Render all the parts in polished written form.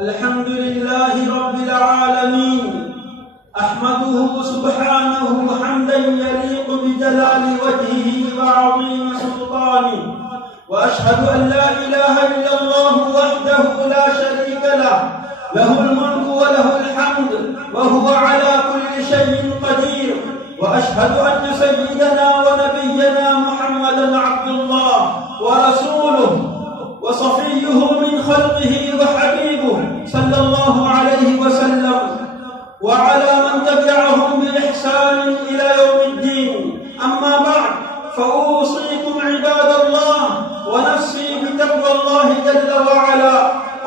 الحمد لله رب العالمين، أحمده سبحانه حمدا يليق بجلال وجهه وعظيم سلطانه، وأشهد أن لا إله إلا الله وحده لا شريك له، له الملك وله الحمد وهو على كل شيء قدير. وأشهد أن سيدنا ونبينا محمدا عبد الله ورسوله وصفيه من خلقه وحبيبه صلى الله عليه وسلم، وعلى من تبعهم بإحسان إلى يوم الدين. أما بعد، فأوصيكم عباد الله ونفسي بتقوى الله جل وعلا.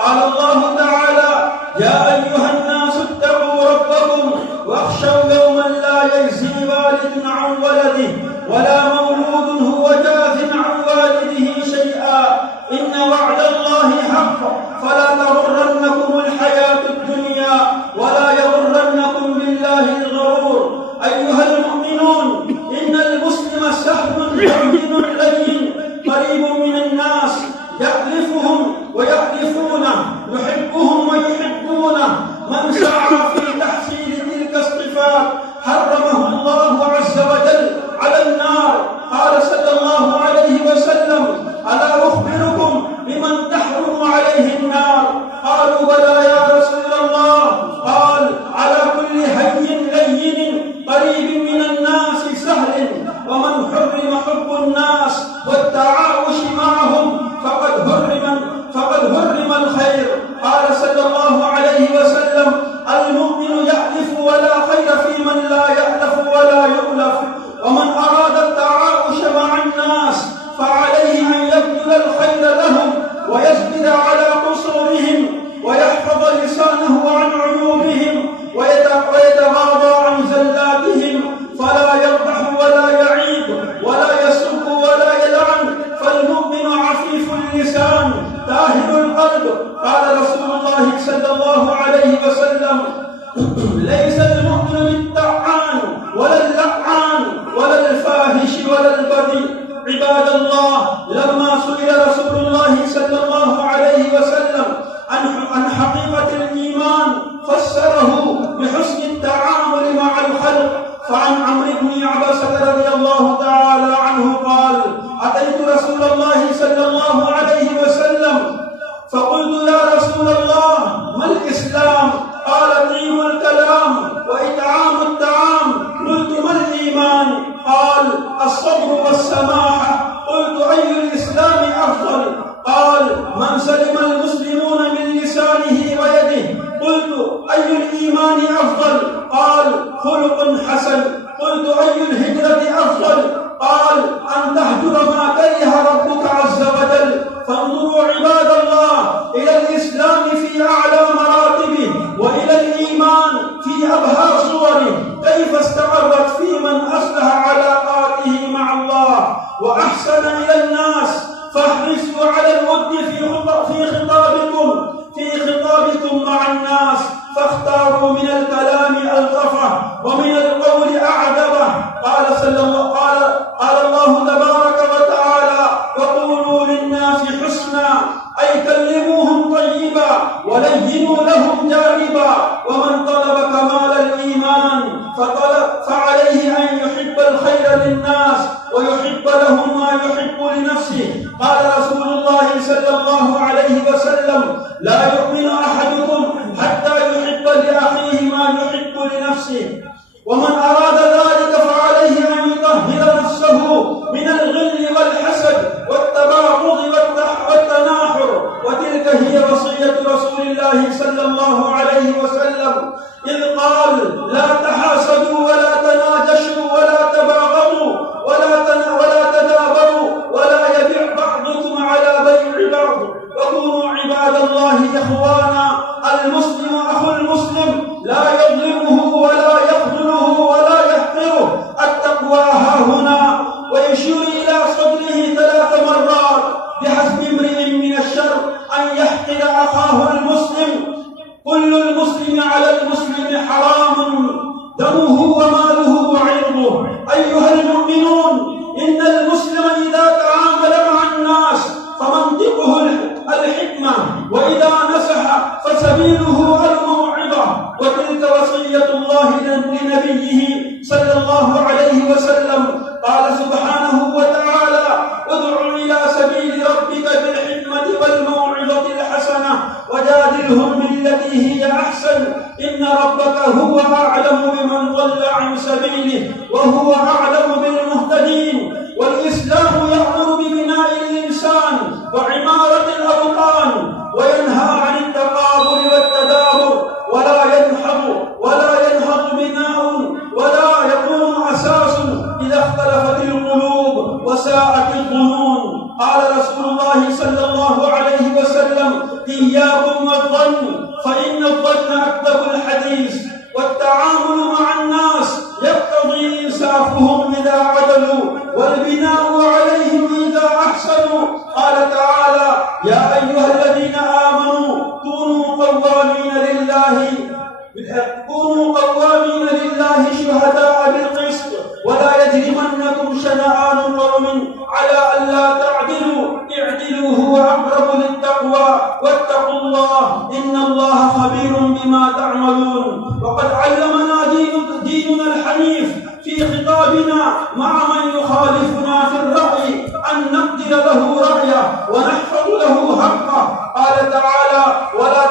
قال الله تعالى: يا أيها الناس اتقوا ربكم واخشوا يوما لا يجزي والد عن ولده ولا مولود هو جاز عن والده شيئا، إن وعد الله حق، فلا تغرنكم الحياة الدنيا ولا يغرنكم بالله الغرور. أيها المؤمنون، إن المسلم سهم لين لين قريب من الناس، يألفهم ويألفونه، يحبهم ويحبونه. من سعى في تحصيل تلك الصفات حرمه الله عز وجل على النار. قال صلى الله عليه وسلم: ألا أخبركم بمن تحرم عليه النار؟ قالوا: بلى يا رسول الله. قال: على كل هين لين قريب من الناس سهل، ومن حرم حب الناس والتعايش معهم فقد هرم الخير. قال صلى الله عليه وسلم: المؤمن يألف ولا خير في من لا يألف ولا يؤلف، ومن أراد التعايش مع الناس فعليه أن يبذل الخير لهم ويسجد على قصورهم ويحفظ لسانه عن عيوبهم ويتغاضى عن زلاتهم، فلا يربح ولا يعيب ولا يسب ولا يلعن، فالمؤمن عفيف اللسان طاهر القلب. قال رسول الله صلى الله عليه وسلم: ليس المؤمن بالطعان ولا اللعان ولا الفاحش ولا البذيء. عباد الله، لما سئل رسول الله صلى الله عليه وسلم عن حقيقة الإيمان فسره بحسن التعامل مع الخلق. فعن عمرو بن عبسة رضي الله تعالى عنه قال: أتيت رسول الله صلى الله عليه وسلم فقلت: يا رسول الله، ما الإسلام؟ قال: طيب الكلام وإطعام الطعام. قلت: ما الإيمان؟ قال: الصبر والسماحة. قلت: أي الإسلام أفضل؟ قال: من سلم المسلمون من لسانه ويده. قلت: أي الإيمان أفضل؟ قال: خلق حسن. قلت: أي الهجرة أفضل؟ قال: أن تهجر ما كره ربك عز وجل. فانظروا عباد الله إلى الإسلام في أعلى مراتبه، وإلى الإيمان في أبهى صوره، كيف استقرت في من أصلح علاقاته مع الله وأحسن إلى الناس. فاحرصوا على الود في خطابكم مع الناس، فاختاروا من الكلام ألطفه ومن القول أعذبه. قال الله تبارك وتعالى: وقولوا للناس حسنا، أي كلموهم طيبا ولينوا لهم جانبا. ومن طلب كمال الإيمان فعليه أن يحب الخير للناس ويحب لهم ما يحب لنفسه. قال رسول الله صلى الله عليه وسلم: لا يؤمن أحدكم حتى يحب لأخيه ما يحب لنفسه. ومن أراد ذلك فعليه أن يطهر نفسه من الغل والحسد والتباغض والتناحر. وتلك هي وصية رسول الله صلى الله عليه وسلم، إذ قال: لا تحاسدوا ولا تناجشوا ولا تباغضوا ولا تدابروا ولا يبيع بعضكم على بيع بعض، وكونوا عباد الله إخوانا. المسلم أخو المسلم، لا يظلمه ولا يخذله ولا يحقره. التقوى ها هنا. ويشير إلى صدره 3 مرات: بحسب امرئ من الشر أن يحقر أخاه المسلم. كل المسلم على المسلم حرام، دمه وماله وعرضه. أيها المؤمنون، إن المسلم إذا تعامل مع الناس فمنطقه الحكمة، وإذا نصح فسبيله سبيله الموعظة، وتلك وصية الله لنبيه صلى الله عليه وسلم. قال سبحانه وتعالى: ادع إلى سبيل ربك بالحكمة والموعظة الحسنة وجادلهم بالتي هي أحسن إن ربك هو أعلم بمن ضل عن سبيله وهو أعلم بالمهتدين. والإسلام يأمر ببناء الإنسان وعمارة الأوطان، وينهى عن التقابل والتدابر، ولا ينهض بناء ولا يقوم أساس إذا اختلفت القلوب وساءت الظنون. قال رسول الله صلى الله عليه وسلم: إياكم والظن فإن الظن أكذب الحديث. والتعامل مع الناس يقتضي إنصافهم إذا عدلوا والبناء عليهم إذا أحسنوا. قال تعالى: يا أيها الذين آمنوا كونوا قوامين لله شهداء بالقسط ولا يجرمنكم شنآن قوم على ألا تعدلوا اعدلوا هو أقرب للتقوى واتقوا الله إن الله خبير بما تعملون. وقد علمنا ديننا الحنيف في خطابنا مع من يخالفنا في الرأي أن نقدر له رأيه ونحفظ له حقه. قال تعالى: ولا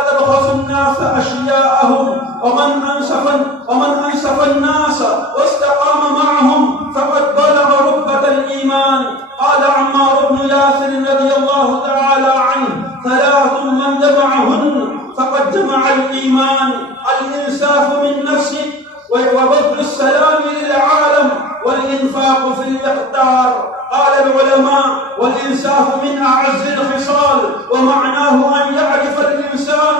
تبخسوا الناس أشياءهم ومن أنصف الناس واستقام معهم فقد بلغ رتبة الإيمان. قال عمار بن ياسر رضي الله تعالى عنه: 3 من جمعهن فقد جمع الإيمان: الإنصاف من نفسك وبذل السلام للعالم والإنفاق في الإقتار. قال العلماء: والإنصاف من أعز الخصال، ومعناه أن يعرف الإنسان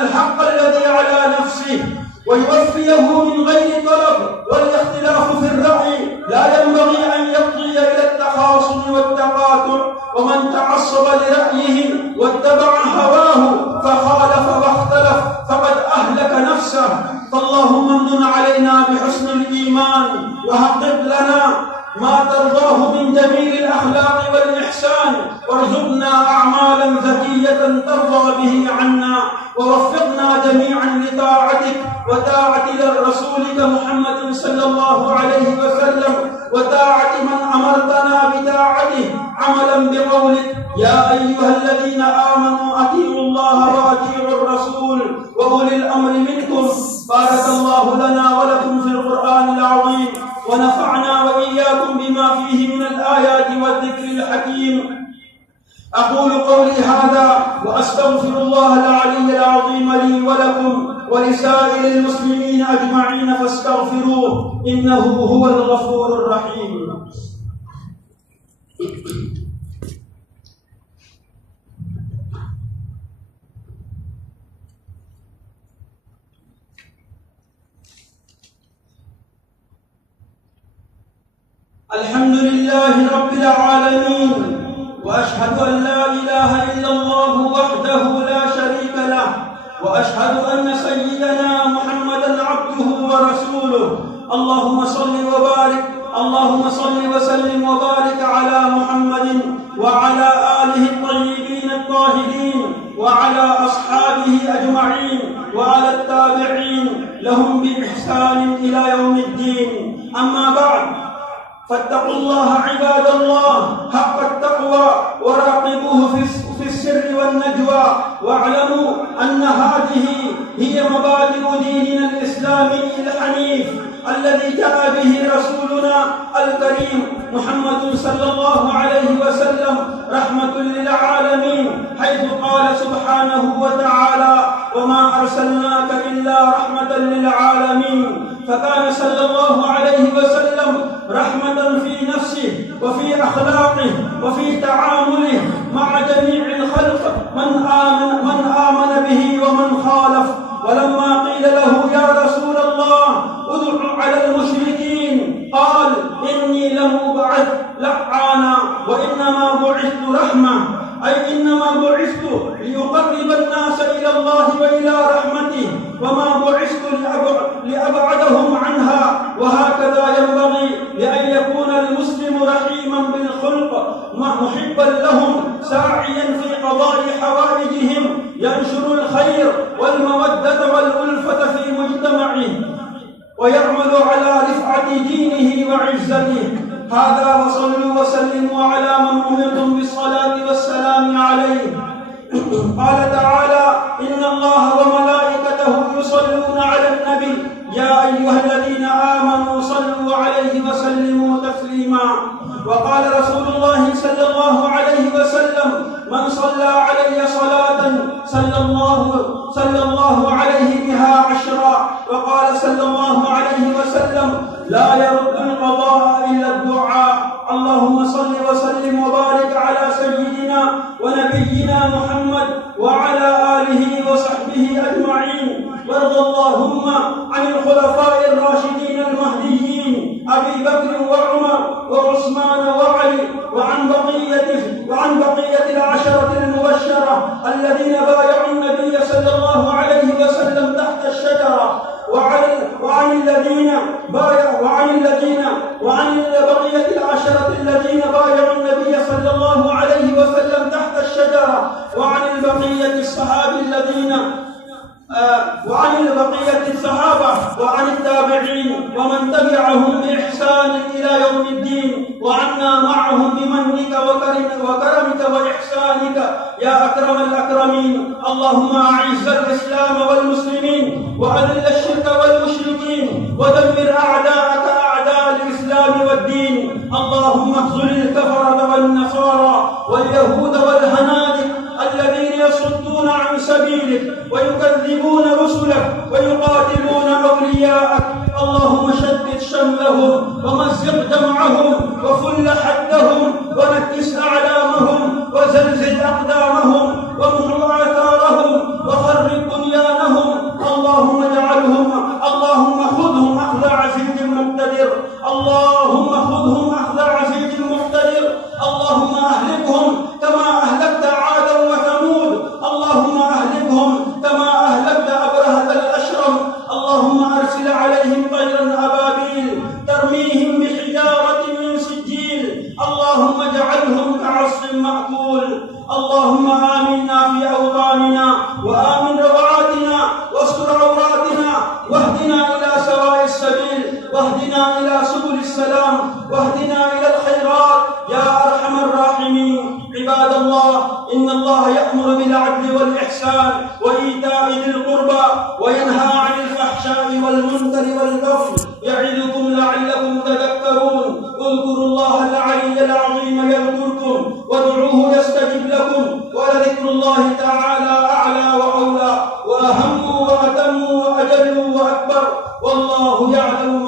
الحق الذي على نفسه ويوفيه من غير طلب. والاختلاف في الرأي لا ينبغي أن يفضي إلى التخاصم والتقاطع، ومن تعصب لرأيه واتبع هواه فخالف واختلف فقد أهلك نفسه. فاللهم امن علينا بحسن الإيمان وحقق لنا ما ترضاه من جميل الأخلاق والإحسان، وارزقنا أعمالا زكية ترضى به عنا، ووفقنا جميعا لطاعتك وطاعة رسولك محمد صلى الله عليه وسلم، وطاعة من أمرتنا بطاعته عملا بقولك: يا أيها الذين آمنوا أطيعوا الله وأطيعوا الرسول وأولي الأمر منكم. بارك الله لنا ولكم في القرآن العظيم، ونفعنا وإياكم بما فيه من الآيات والذكر الحكيم. أقول قولي هذا وأستغفر الله العلي العظيم لي ولكم ولسائر المسلمين أجمعين فاستغفروه إنه هو الغفور الرحيم. الحمد لله رب العالمين، وأشهد أن لا إله إلا الله وحده لا شريك له، وأشهد أن سيدنا محمدا عبده ورسوله. اللهم صل وسلم وبارك على محمد وعلى آله الطيبين الطاهرين وعلى أصحابه أجمعين وعلى التابعين لهم بإحسان إلى يوم الدين. أما بعد، فاتقوا الله عباد الله حق التقوى وراقبوه في السر والنجوى، واعلموا أن هذه هي مبادئ ديننا الإسلامي الحنيف الذي جاء به رسولنا الكريم محمد صلى الله عليه وسلم رحمة للعالمين، حيث قال سبحانه وتعالى: وما أرسلناك إلا رحمة للعالمين. فكان صلى الله عليه وسلم رحمة في نفسه وفي أخلاقه وفي تعامله مع جميع الخلق، من آمن به ومن خالف. ولما قيل له: يا رسول الله ادع على المشركين، قال: إني لم أبعث لعانا وإنما بعثت رحمة، أي إنما بعثت ليقرب الناس إلى الله وإلى رحمته، وما بعثت لأبعدهم عنها. وهكذا ينبغي لأن يكون المسلم رحيما بالخلق محبا لهم، ساعيا في قضاء حوائجهم ينشر الخير والمودة والألفة في مجتمعه ويعمل على رفعة دينه وعزته. هذا وصلوا وسلموا على من أمرتم بالصلاة والسلام عليه. قال تعالى: إن الله وملائكته يصلون على النبي يا أيها الذين آمنوا صلوا عليه وسلموا تسليما. وقال رسول الله صلى الله عليه وسلم: من صلى علي صلاة صلى الله عليه بها 10. وقال صلى الله عليه وسلم: لا يرد القضاء إلا الدعاء. اللهم صل وسلم وبارك على سيدنا ونبينا محمد وعلى آله وصحبه أجمعين. وارض اللهم عن الخلفاء الراشدين المهديين أبي بكر وعمر وعثمان وعلي وعن بقية العشرة المبشرة الذين بايعوا النبي صلى الله عليه وسلم تحت الشجرة، وعن بقية العشرة الذين بايعوا النبي صلى الله عليه وسلم تحت الشجرة، وعن بقية الصحابة وعن التابعين ومن تبعهم بإحسان إلى يوم الدين، وعنا معهم بمنك وكرمك وإحسانك يا أكرم الأكرمين. اللهم أعز الإسلام والمسلمين وأذل الشرك والمشركين ودمر أعداءك أعداء الإسلام والدين. اللهم اخذل الكفرة والنصارى واليهود والهنادق الذين يصدون عن سبيلك ويكذبون رسلك ويقاتلون أولياءك. اللهم شتت شملهم ومزق جمعهم وفل حدهم ونكس أعلامهم وزلزل أقدامهم وامحو آثارهم وخرب بنيانهم. اللهم خذهم أخذ عزيز مقتدر. اللهم أهلكهم كما أهلكت عادا وثمود. اللهم أهلكهم كما أهلكت أبرهة الأشرم. اللهم أرسل عليهم طيرا أبابيل ترميهم بحجارة من سجيل. اللهم اجعلهم كعصف مأكول. اللهم آمنا في أوطاننا وآمن روعاتنا واستر عوراتنا واهدنا إلى سواء السبيل واهدنا إلى سبل السلام واهدنا إلى الخيرات يا أرحم الراحمين. عباد الله، إن الله يأمر بالعدل والإحسان وإيتاء ذي القربى وينهى عن الفحشاء والمنكر والبغي يعظكم لعلكم تذكرون. اذكروا الله العلي العظيم يذكركم وادعوه يستجب لكم، ولذكر الله تعالى أعلى وأولى وأهم وأتم وأجل وأكبر، والله يعلم